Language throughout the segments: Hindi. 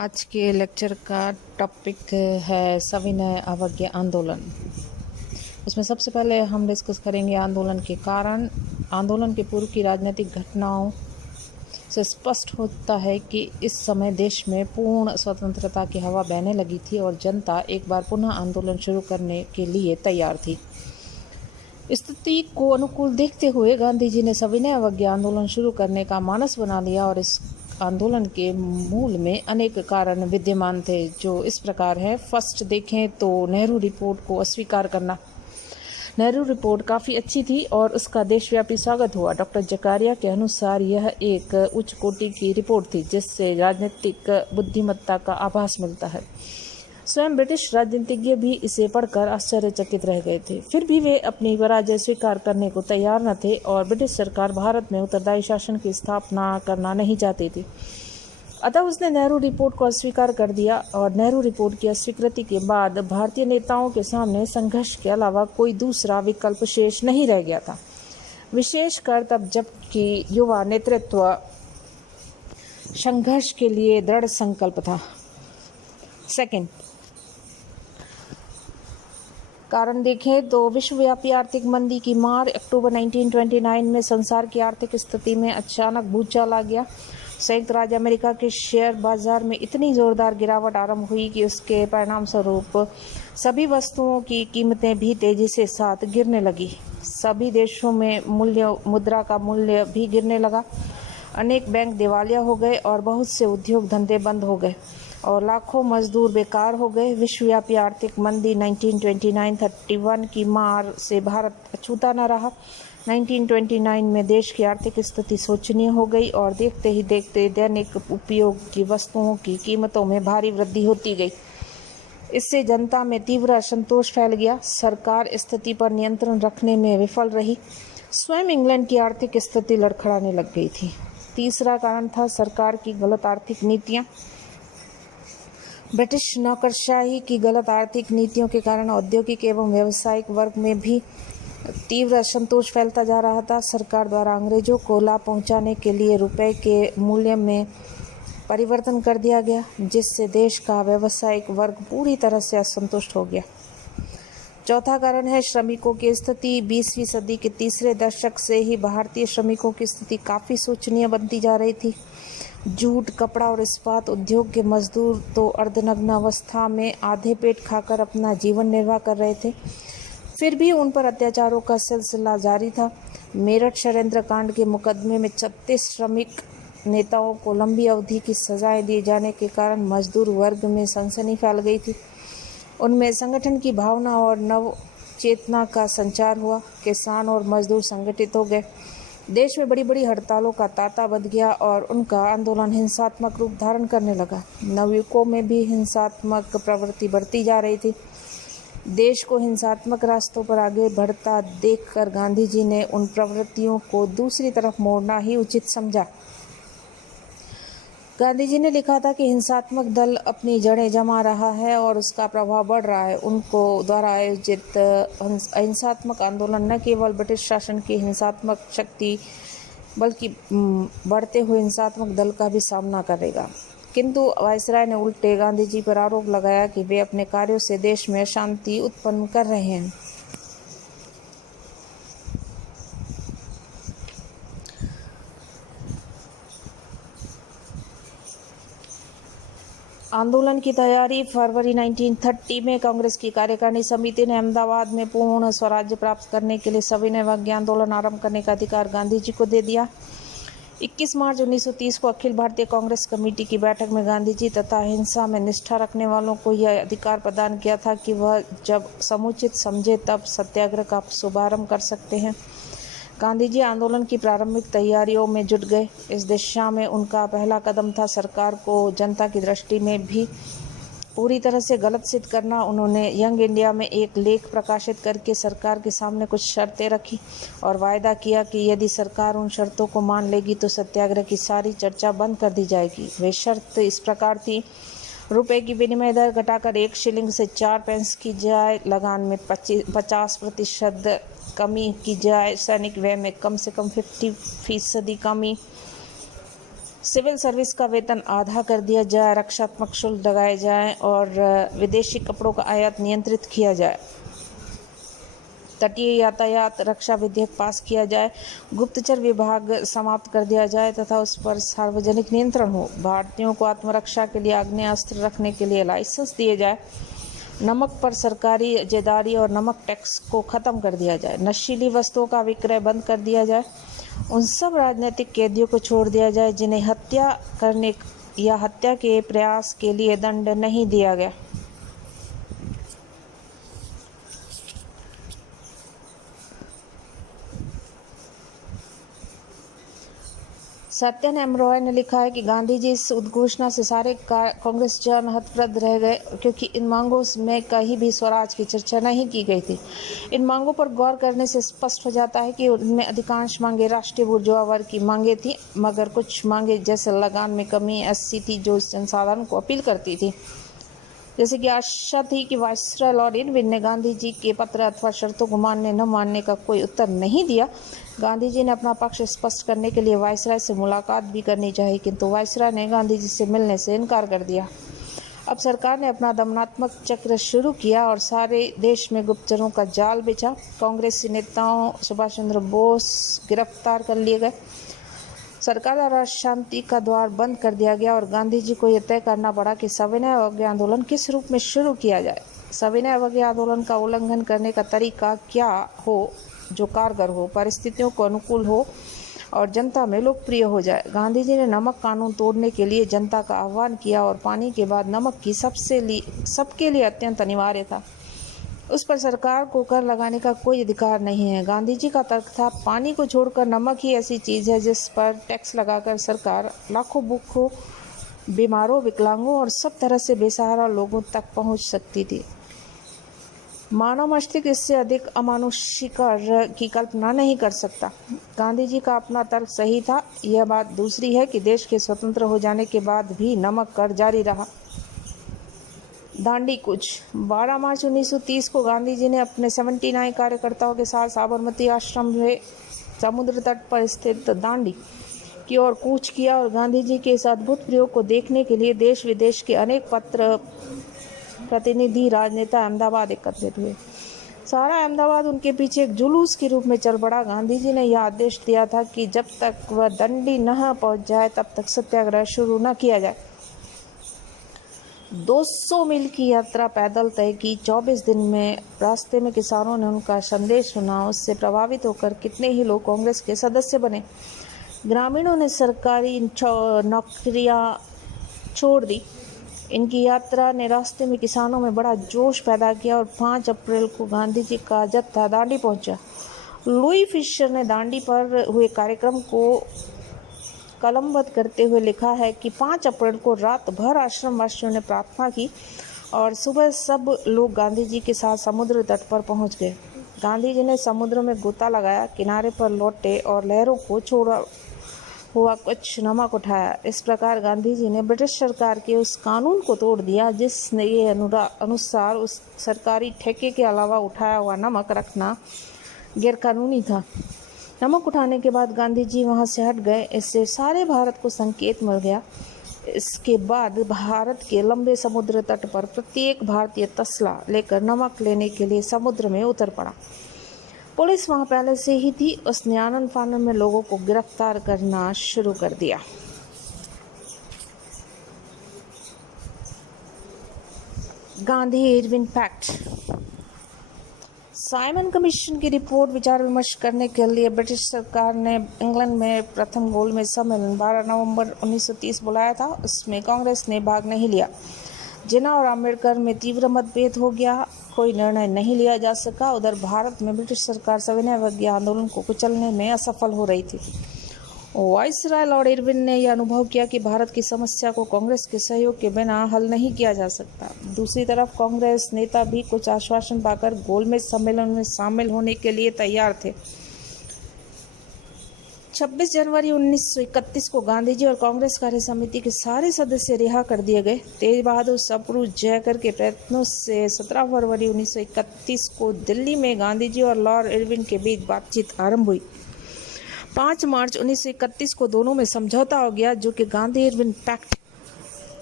आज के लेक्चर का टॉपिक है सविनय अवज्ञा आंदोलन। इसमें सबसे पहले हम डिस्कस करेंगे आंदोलन के कारण। आंदोलन के पूर्व की राजनीतिक घटनाओं से स्पष्ट होता है कि इस समय देश में पूर्ण स्वतंत्रता की हवा बहने लगी थी और जनता एक बार पुनः आंदोलन शुरू करने के लिए तैयार थी। स्थिति को अनुकूल देखते हुए गांधी जी ने सविनय अवज्ञा आंदोलन शुरू करने का मानस बना लिया और इस आंदोलन के मूल में अनेक कारण विद्यमान थे, जो इस प्रकार है। फर्स्ट देखें तो नेहरू रिपोर्ट को अस्वीकार करना। नेहरू रिपोर्ट काफ़ी अच्छी थी और उसका देशव्यापी स्वागत हुआ। डॉक्टर जकारिया के अनुसार यह एक उच्च कोटि की रिपोर्ट थी जिससे राजनीतिक बुद्धिमत्ता का आभास मिलता है। स्वयं ब्रिटिश राजनीतिज्ञ भी इसे पढ़कर आश्चर्यचकित रह गए थे। फिर भी वे अपनी पराजय स्वीकार करने को तैयार न थे और ब्रिटिश सरकार भारत में उत्तरदायी शासन की स्थापना करना नहीं चाहती थी। अतः उसने नेहरू रिपोर्ट को अस्वीकार कर दिया और नेहरू रिपोर्ट की अस्वीकृति के बाद भारतीय नेताओं के सामने संघर्ष के अलावा कोई दूसरा विकल्प शेष नहीं रह गया था, विशेषकर तब जबकि युवा नेतृत्व संघर्ष के लिए दृढ़ संकल्प था। सेकंड कारण देखें तो विश्वव्यापी आर्थिक मंदी की मार। अक्टूबर 1929 में संसार की आर्थिक स्थिति में अचानक भूचाल आ गया। संयुक्त राज्य अमेरिका के शेयर बाजार में इतनी जोरदार गिरावट आरंभ हुई कि उसके परिणाम स्वरूप सभी वस्तुओं की कीमतें भी तेजी से साथ गिरने लगी। सभी देशों में मुद्रा का मूल्य भी गिरने लगा। अनेक बैंक दिवालिया हो गए और बहुत से उद्योग धंधे बंद हो गए और लाखों मजदूर बेकार हो गए। विश्वव्यापी आर्थिक मंदी 1929-31 की मार से भारत अछूता न रहा। 1929 में देश की आर्थिक स्थिति शोचनीय हो गई और देखते ही देखते दैनिक उपयोग की वस्तुओं की कीमतों में भारी वृद्धि होती गई। इससे जनता में तीव्र असंतोष फैल गया। सरकार स्थिति पर नियंत्रण रखने में विफल रही। स्वयं इंग्लैंड की आर्थिक स्थिति लड़खड़ाने लग गई थी। तीसरा कारण था सरकार की गलत आर्थिक नीतियाँ। ब्रिटिश नौकरशाही की गलत आर्थिक नीतियों के कारण औद्योगिक एवं व्यावसायिक वर्ग में भी तीव्र असंतोष फैलता जा रहा था। सरकार द्वारा अंग्रेजों को लाभ पहुंचाने के लिए रुपए के मूल्य में परिवर्तन कर दिया गया, जिससे देश का व्यावसायिक वर्ग पूरी तरह से असंतुष्ट हो गया। चौथा कारण है श्रमिकों की स्थिति। 20वीं सदी के तीसरे दशक से ही भारतीय श्रमिकों की स्थिति काफ़ी शोचनीय बनती जा रही थी। जूट, कपड़ा और इस्पात उद्योग के मजदूर तो अर्धनग्न अवस्था में आधे पेट खाकर अपना जीवन निर्वाह कर रहे थे। फिर भी उन पर अत्याचारों का सिलसिला जारी था। मेरठ षड्यंत्र कांड के मुकदमे में 36 श्रमिक नेताओं को लंबी अवधि की सजाएं दिए जाने के कारण मजदूर वर्ग में सनसनी फैल गई थी। उनमें संगठन की भावना और नव चेतना का संचार हुआ। किसान और मजदूर संगठित हो गए। देश में बड़ी बड़ी हड़तालों का तांता बंध गया और उनका आंदोलन हिंसात्मक रूप धारण करने लगा। नवयुवकों में भी हिंसात्मक प्रवृत्ति बढ़ती जा रही थी। देश को हिंसात्मक रास्तों पर आगे बढ़ता देखकर गांधी जी ने उन प्रवृत्तियों को दूसरी तरफ मोड़ना ही उचित समझा। गांधी जी ने लिखा था कि हिंसात्मक दल अपनी जड़ें जमा रहा है और उसका प्रभाव बढ़ रहा है। उनको द्वारा आयोजित अहिंसात्मक आंदोलन न केवल ब्रिटिश शासन की हिंसात्मक शक्ति बल्कि बढ़ते हुए हिंसात्मक दल का भी सामना करेगा। किंतु वायसराय ने उल्टे गांधी जी पर आरोप लगाया कि वे अपने कार्यों से देश में अशांति उत्पन्न कर रहे हैं। आंदोलन की तैयारी। फरवरी 1930 में कांग्रेस की कार्यकारिणी समिति ने अहमदाबाद में पूर्ण स्वराज्य प्राप्त करने के लिए सविनय अवज्ञा आंदोलन आरंभ करने का अधिकार गांधी जी को दे दिया। 21 मार्च 1930 को अखिल भारतीय कांग्रेस कमेटी की बैठक में गांधी जी तथा हिंसा में निष्ठा रखने वालों को यह अधिकार प्रदान किया था कि वह जब समुचित समझे तब सत्याग्रह का शुभारंभ कर सकते हैं। गांधी जी आंदोलन की प्रारंभिक तैयारियों में जुट गए। इस दिशा में उनका पहला कदम था सरकार को जनता की दृष्टि में भी पूरी तरह से गलत सिद्ध करना। उन्होंने यंग इंडिया में एक लेख प्रकाशित करके सरकार के सामने कुछ शर्तें रखी और वायदा किया कि यदि सरकार उन शर्तों को मान लेगी तो सत्याग्रह की सारी चर्चा बंद कर दी जाएगी। वे शर्त इस प्रकार थी: रुपए की विनिमय दर घटाकर 1 शिलिंग से 4 पैसे की जाए, लगान में 50% कमी की जाए, सैनिक व्यय में कम से कम 50% कमी, सिविल सर्विस का वेतन आधा कर दिया जाए, रक्षात्मक शुल्क लगाए जाएं और विदेशी कपड़ों का आयात नियंत्रित किया जाए। तटीय यातायात रक्षा विधेयक पास किया जाए, गुप्तचर विभाग समाप्त कर दिया जाए तथा उस पर सार्वजनिक नियंत्रण हो। भारतीयों को आत्मरक्षा के लिए आग्नेयास्त्र रखने के लिए लाइसेंस दिए जाए। नमक पर सरकारी जेदारी और नमक टैक्स को ख़त्म कर दिया जाए। नशीली वस्तुओं का विक्रय बंद कर दिया जाए। उन सब राजनीतिक कैदियों को छोड़ दिया जाए जिन्हें हत्या करने या हत्या के प्रयास के लिए दंड नहीं दिया गया। सत्यन एम रॉय ने लिखा है कि गांधी जी इस उद्घोषणा से सारे कांग्रेस जन हतप्रद रह गए, क्योंकि इन मांगों में कहीं भी स्वराज की चर्चा नहीं की गई थी। इन मांगों पर गौर करने से स्पष्ट हो जाता है कि उनमें अधिकांश मांगे राष्ट्रीय बुर्जुआ वर्ग की मांगे थी, मगर कुछ मांगे जैसे लगान में कमी ऐसी थी जो इस जनसाधारण को अपील करती थी। जैसे कि आशा थी कि वायसराय लॉर्ड इरविन ने गांधी जी के पत्र अथवा शर्तों को मानने न मानने का कोई उत्तर नहीं दिया। गांधी जी ने अपना पक्ष स्पष्ट करने के लिए वायसराय से मुलाकात भी करनी चाहिए, किंतु वायसराय ने गांधी जी से मिलने से इनकार कर दिया। अब सरकार ने अपना दमनात्मक चक्र शुरू किया और सारे देश में गुप्तचरों का जाल बिछा। कांग्रेसी नेताओं सुभाष चंद्र बोस गिरफ्तार कर लिए गए। सरकार द्वारा शांति का द्वार बंद कर दिया गया और गांधी जी को यह तय करना पड़ा कि सविनय अवज्ञा आंदोलन किस रूप में शुरू किया जाए। सविनय अवज्ञा आंदोलन का उल्लंघन करने का तरीका क्या हो जो कारगर हो, परिस्थितियों को अनुकूल हो और जनता में लोकप्रिय हो जाए। गांधी जी ने नमक कानून तोड़ने के लिए जनता का आह्वान किया और पानी के बाद नमक की सबके लिए अत्यंत अनिवार्य था। उस पर सरकार को कर लगाने का कोई अधिकार नहीं है। गांधी जी का तर्क था, पानी को छोड़कर नमक ही ऐसी चीज़ है जिस पर टैक्स लगाकर सरकार लाखों भूखों, बीमारों, विकलांगों और सब तरह से बेसहारा लोगों तक पहुंच सकती थी। मानव मस्तिष्क इससे अधिक अमानुषिकर की कल्पना नहीं कर सकता। गांधी जी का अपना तर्क सही था। यह बात दूसरी है कि देश के स्वतंत्र हो जाने के बाद भी नमक कर जारी रहा। दांडी कूच 12 मार्च 1930 को गांधी जी ने अपने 79 कार्यकर्ताओं के साथ साबरमती आश्रम में समुद्र तट पर स्थित दांडी की ओर कूच किया और गांधी जी के इस अद्भुत प्रयोग को देखने के लिए देश विदेश के अनेक पत्र प्रतिनिधि, राजनेता अहमदाबाद एकत्रित हुए। सारा अहमदाबाद उनके पीछे एक जुलूस के रूप में चल पड़ा। गांधी जी ने यह आदेश दिया था कि जब तक वह दांडी न पहुंच जाए तब तक सत्याग्रह शुरू न किया जाए। 200 मील की यात्रा पैदल तय की। 24 दिन में रास्ते में किसानों ने उनका संदेश सुना। उससे प्रभावित होकर कितने ही लोग कांग्रेस के सदस्य बने। ग्रामीणों ने सरकारी नौकरियां छोड़ दी। इनकी यात्रा ने रास्ते में किसानों में बड़ा जोश पैदा किया और 5 अप्रैल को गांधी जी का जत्था दांडी पहुंचा। लुई फिशर ने दांडी पर हुए कार्यक्रम को कलमबद्ध करते हुए लिखा है कि 5 अप्रैल को रात भर आश्रम वासियों ने प्रार्थना की और सुबह सब लोग गांधी जी के साथ समुद्र तट पर पहुंच गए। गांधी जी ने समुद्र में गोता लगाया, किनारे पर लौटे और लहरों को छोड़ा हुआ कुछ नमक उठाया। इस प्रकार गांधी जी ने ब्रिटिश सरकार के उस कानून को तोड़ दिया जिसने ये अनुसार उस सरकारी ठेके के अलावा उठाया हुआ नमक रखना गैरकानूनी था। नमक उठाने के बाद गांधी जी वहां से हट गए। इससे सारे भारत को संकेत मिल गया। इसके बाद भारत के लंबे समुद्र तट पर प्रत्येक भारतीय तसला लेकर नमक लेने के लिए समुद्र में उतर पड़ा। पुलिस वहां पहले से ही थी। उसने आनंद फानन में लोगों को गिरफ्तार करना शुरू कर दिया। Gandhi Irwin pact. Simon commission की रिपोर्ट विचार विमर्श करने के लिए ब्रिटिश सरकार ने इंग्लैंड में प्रथम गोलमेज सम्मेलन 12 नवंबर 1930 बुलाया था। उसमें कांग्रेस ने भाग नहीं लिया। जिन्ना और अम्बेडकर में तीव्र मतभेद हो गया। कोई निर्णय नहीं लिया जा सका। उधर भारत में ब्रिटिश सरकार सविनय अवज्ञा आंदोलन को कुचलने में असफल हो रही थी। वायसराय लॉर्ड इरविन ने यह अनुभव किया कि भारत की समस्या को कांग्रेस के सहयोग के बिना हल नहीं किया जा सकता। दूसरी तरफ कांग्रेस नेता भी कुछ आश्वासन पाकर गोलमेज सम्मेलन में शामिल होने के लिए तैयार थे। 26 जनवरी 1931 को गांधी जी और कांग्रेस कार्य समिति के सारे सदस्य रिहा कर दिए गए। तेज बहादुर सप्रू जयकर के प्रयत्नों से 17 फरवरी 1931 को दिल्ली में गांधी जी और लॉर्ड इरविन के बीच बातचीत आरंभ हुई। 5 मार्च 1931 को दोनों में समझौता हो गया, जो कि गांधी इरविन पैक्ट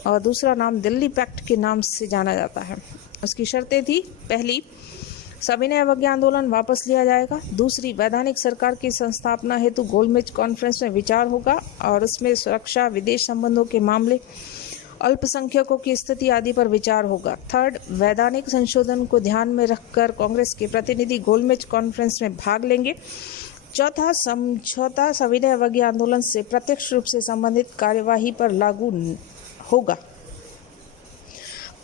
और दूसरा नाम दिल्ली पैक्ट के नाम से जाना जाता है। उसकी शर्तें थी, पहली, सविनय अवज्ञा आंदोलन वापस लिया जाएगा। दूसरी, वैधानिक सरकार की संस्थापना हेतु गोलमेज कॉन्फ्रेंस में विचार होगा और उसमें सुरक्षा, विदेश संबंधों के मामले, अल्पसंख्यकों की स्थिति आदि पर विचार होगा। थर्ड, वैधानिक संशोधन को ध्यान में रखकर कांग्रेस के प्रतिनिधि गोलमेज कॉन्फ्रेंस में भाग लेंगे। चौथा, समझौता सविनय अवज्ञा आंदोलन से प्रत्यक्ष रूप से संबंधित कार्यवाही पर लागू होगा।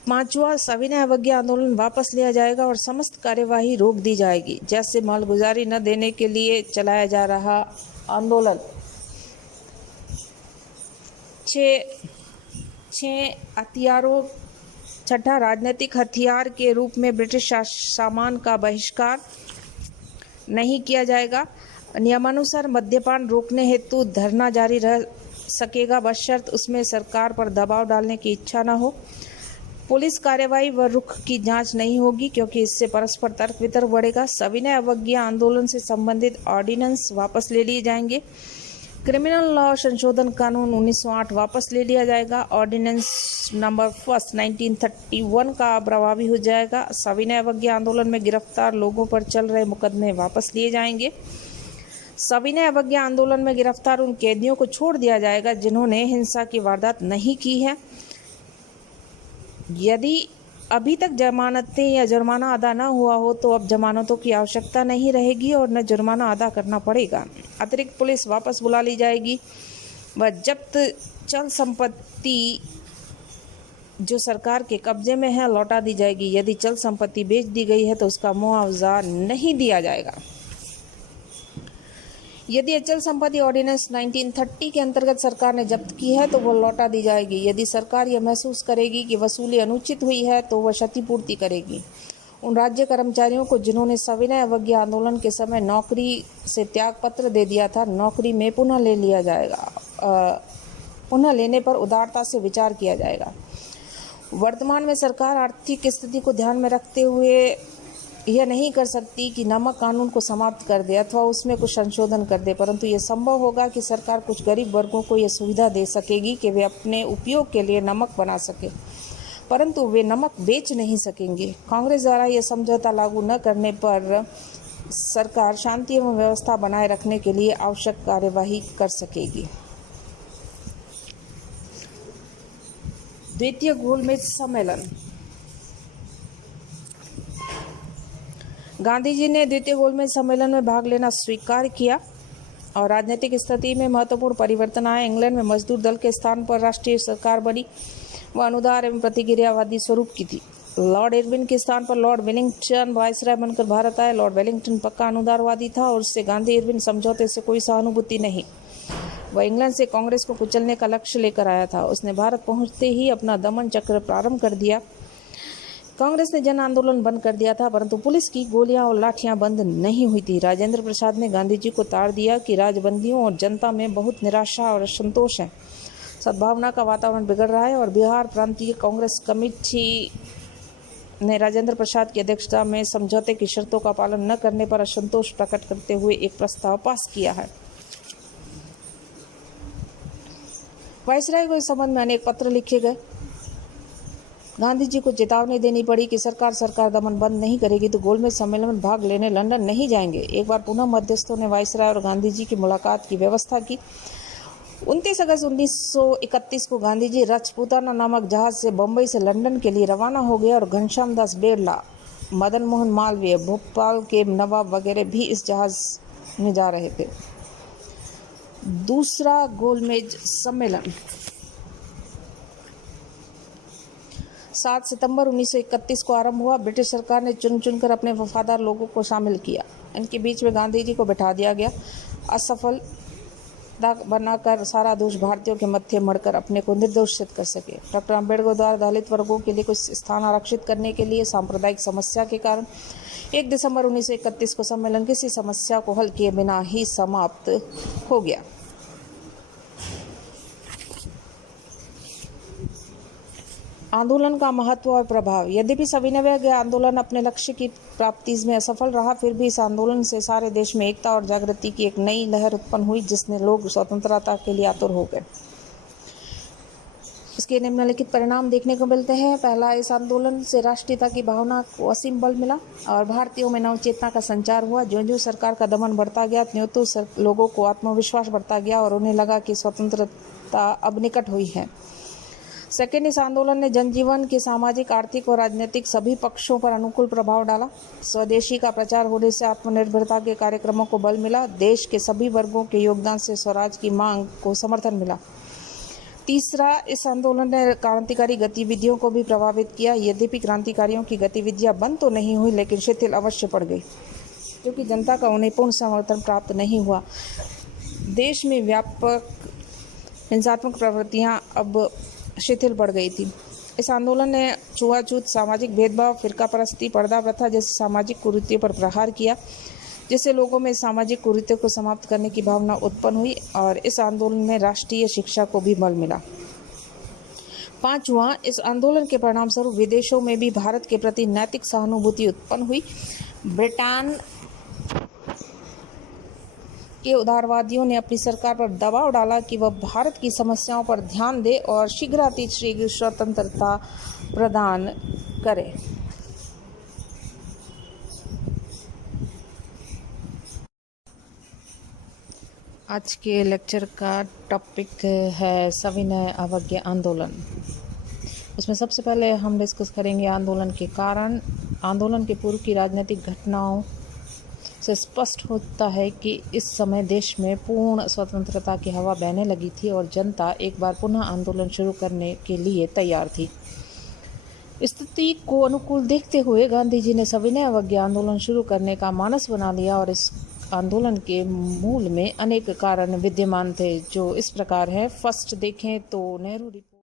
पांचवा, सविनय अवज्ञा आंदोलन वापस लिया जाएगा और समस्त कार्यवाही रोक दी जाएगी, जैसे मालगुजारी न देने के लिए चलाया जा रहा आंदोलन। 6 हथियारों, छठा, राजनीतिक हथियार के रूप में ब्रिटिश सामान का बहिष्कार नहीं किया जाएगा। नियमानुसार मद्यपान रोकने हेतु धरना जारी रह सकेगा, बशर्त उसमें सरकार पर दबाव डालने की इच्छा न हो। पुलिस कार्रवाई व रुख की जांच नहीं होगी, क्योंकि इससे परस्पर तर्क वितर्क बढ़ेगा। सविनय अवज्ञा आंदोलन से संबंधित ऑर्डिनेंस वापस ले लिए जाएंगे। क्रिमिनल लॉ संशोधन कानून 1908 वापस ले लिया जाएगा। ऑर्डिनेंस नंबर 1 1931 का प्रभावी हो जाएगा। सविनय अवज्ञा आंदोलन में गिरफ्तार लोगों पर चल रहे मुकदमे वापस लिए जाएंगे। सविनय अवज्ञा आंदोलन में गिरफ्तार उन कैदियों को छोड़ दिया जाएगा जिन्होंने हिंसा की वारदात नहीं की है। यदि अभी तक जमानतें या जुर्माना अदा न हुआ हो तो अब जमानतों की आवश्यकता नहीं रहेगी और न जुर्माना अदा करना पड़ेगा। अतिरिक्त पुलिस वापस बुला ली जाएगी व जब्त चल संपत्ति जो सरकार के कब्जे में है लौटा दी जाएगी। यदि चल संपत्ति बेच दी गई है तो उसका मुआवजा नहीं दिया जाएगा। यदि अचल संपत्ति ऑर्डिनेंस 1930 के अंतर्गत सरकार ने जब्त की है तो वह लौटा दी जाएगी। यदि सरकार यह महसूस करेगी कि वसूली अनुचित हुई है तो वह क्षतिपूर्ति करेगी। उन राज्य कर्मचारियों को जिन्होंने सविनय अवज्ञा आंदोलन के समय नौकरी से त्यागपत्र दे दिया था, नौकरी में पुनः ले लिया जाएगा। पुनः लेने पर उदारता से विचार किया जाएगा। वर्तमान में सरकार आर्थिक स्थिति को ध्यान में रखते हुए यह नहीं कर सकती कि नमक कानून को समाप्त कर दे अथवा उसमें कुछ संशोधन कर दे, परंतु यह संभव होगा कि सरकार कुछ गरीब वर्गों को यह सुविधा दे सकेगी कि वे अपने उपयोग के लिए नमक बना सके, परंतु वे नमक बेच नहीं सकेंगे। कांग्रेस द्वारा यह समझौता लागू न करने पर सरकार शांति एवं व्यवस्था बनाए रखने के लिए आवश्यक कार्यवाही कर सकेगी। द्वितीय गोलमेज सम्मेलन। गांधी जी ने द्वितीय गोलमेज सम्मेलन में भाग लेना स्वीकार किया और राजनीतिक स्थिति में महत्वपूर्ण परिवर्तन आए। इंग्लैंड में मजदूर दल के स्थान पर राष्ट्रीय सरकार बनी। वह अनुदार एवं प्रतिक्रियावादी स्वरूप की थी। लॉर्ड इरविन के स्थान पर लॉर्ड वेलिंगटन वायसराय बनकर भारत आए। लॉर्ड वेलिंगटन पक्का अनुदारवादी था और उससे गांधी इरविन समझौते से कोई सहानुभूति नहीं। वह इंग्लैंड से कांग्रेस को कुचलने का लक्ष्य लेकर आया था। उसने भारत पहुंचते ही अपना दमन चक्र प्रारंभ कर दिया। कांग्रेस ने जन आंदोलन बंद कर दिया था, परंतु पुलिस की गोलियां और लाठियां बंद नहीं हुई थी। राजेंद्र प्रसाद ने गांधी जी को ताड़ दिया कि राजबंदियों और जनता में बहुत निराशा और असंतोष है। सद्भावना का वातावरण बिगड़ रहा है और बिहार प्रांतीय कांग्रेस कमेटी ने राजेंद्र प्रसाद की अध्यक्षता में समझौते की शर्तों का पालन न करने पर असंतोष प्रकट करते हुए एक प्रस्ताव पास किया है। वायसराय को इस संबंध में अनेक पत्र लिखे गए। गांधी जी को चेतावनी देनी पड़ी कि सरकार दमन बंद नहीं करेगी तो गोलमेज सम्मेलन में भाग लेने लंदन नहीं जाएंगे। एक बार पुनः मध्यस्थों ने वायसराय और गांधी जी की मुलाकात की व्यवस्था की। 29 अगस्त 1931 को गांधी जी राजपूताना नामक जहाज से बम्बई से लंदन के लिए रवाना हो गए और घनश्याम दास बिरला, मदन मोहन मालवीय, भोपाल के नवाब वगैरह भी इस जहाज में जा रहे थे। दूसरा गोलमेज सम्मेलन 7 सितंबर 1931 को आरंभ हुआ। ब्रिटिश सरकार ने चुनकर अपने वफादार लोगों को शामिल किया। इनके बीच में गांधी जी को बैठा दिया गया। असफलता बनाकर सारा दोष भारतीयों के मत्थे मढ़कर अपने को निर्दोष सिद्ध कर सके। डॉक्टर अम्बेडकर द्वारा दलित वर्गों के लिए कुछ स्थान आरक्षित करने के लिए सांप्रदायिक समस्या के कारण 1 दिसंबर 1931 को सम्मेलन किसी समस्या को हल किए बिना ही समाप्त हो गया। आंदोलन का महत्व और प्रभाव। यद्यपि सविनय आंदोलन अपने लक्ष्य की प्राप्ति में असफल रहा, फिर भी इस आंदोलन से सारे देश में एकता और जागृति की एक नई लहर उत्पन्न हुई, जिसने लोग स्वतंत्रता के लिए आतुर हो गए। इसके निम्नलिखित परिणाम देखने को मिलते हैं। पहला, इस आंदोलन से राष्ट्रीयता की भावना को असीम बल मिला और भारतीयों में नवचेतना का संचार हुआ। ज्यों ज्यों सरकार का दमन बढ़ता गया, त्यों त्यों लोगों को आत्मविश्वास बढ़ता गया और उन्हें लगा कि स्वतंत्रता अब निकट हुई है। सेकेंड, इस आंदोलन ने जनजीवन के सामाजिक, आर्थिक और राजनीतिक सभी पक्षों पर अनुकूल प्रभाव डाला। स्वदेशी का प्रचार होने से आत्मनिर्भरता के कार्यक्रमों को बल मिला। देश के सभी वर्गों के योगदान से स्वराज की मांग को समर्थन मिला। तीसरा, इस आंदोलन ने क्रांतिकारी गतिविधियों को भी प्रभावित किया। यद्यपि क्रांतिकारियों की गतिविधियां बंद तो नहीं हुई, लेकिन शिथिल अवश्य पड़ गई, क्योंकि जनता का उन्हें पूर्ण समर्थन प्राप्त नहीं हुआ। देश में व्यापक हिंसात्मक प्रवृत्तियां अब शिथिल पड़ गई थी। इस आंदोलन ने छुआछूत, सामाजिक भेदभाव, फिरकापरस्ती, पर्दा प्रथा जैसे सामाजिक कुरीतियों पर प्रहार किया, जिससे लोगों में सामाजिक कुरीतियों को समाप्त करने की भावना उत्पन्न हुई और इस आंदोलन में राष्ट्रीय शिक्षा को भी बल मिला। पांचवां, इस आंदोलन के परिणाम स्वरूप विदेशों में भी भारत के प्रति नैतिक सहानुभूति उत्पन्न हुई। ब्रिटेन के उदारवादियों ने अपनी सरकार पर दबाव डाला कि वह भारत की समस्याओं पर ध्यान दे और शीघ्र स्वतंत्रता प्रदान करे। आज के लेक्चर का टॉपिक है सविनय अवज्ञा आंदोलन। उसमें सबसे पहले हम डिस्कस करेंगे आंदोलन के कारण। आंदोलन के पूर्व की राजनीतिक घटनाओं से स्पष्ट होता है कि इस समय देश में पूर्ण स्वतंत्रता की हवा बहने लगी थी और जनता एक बार पुनः आंदोलन शुरू करने के लिए तैयार थी। स्थिति को अनुकूल देखते हुए गांधी जी ने सविनय अवज्ञा आंदोलन शुरू करने का मानस बना लिया और इस आंदोलन के मूल में अनेक कारण विद्यमान थे, जो इस प्रकार हैं। फर्स्ट देखें तो नेहरू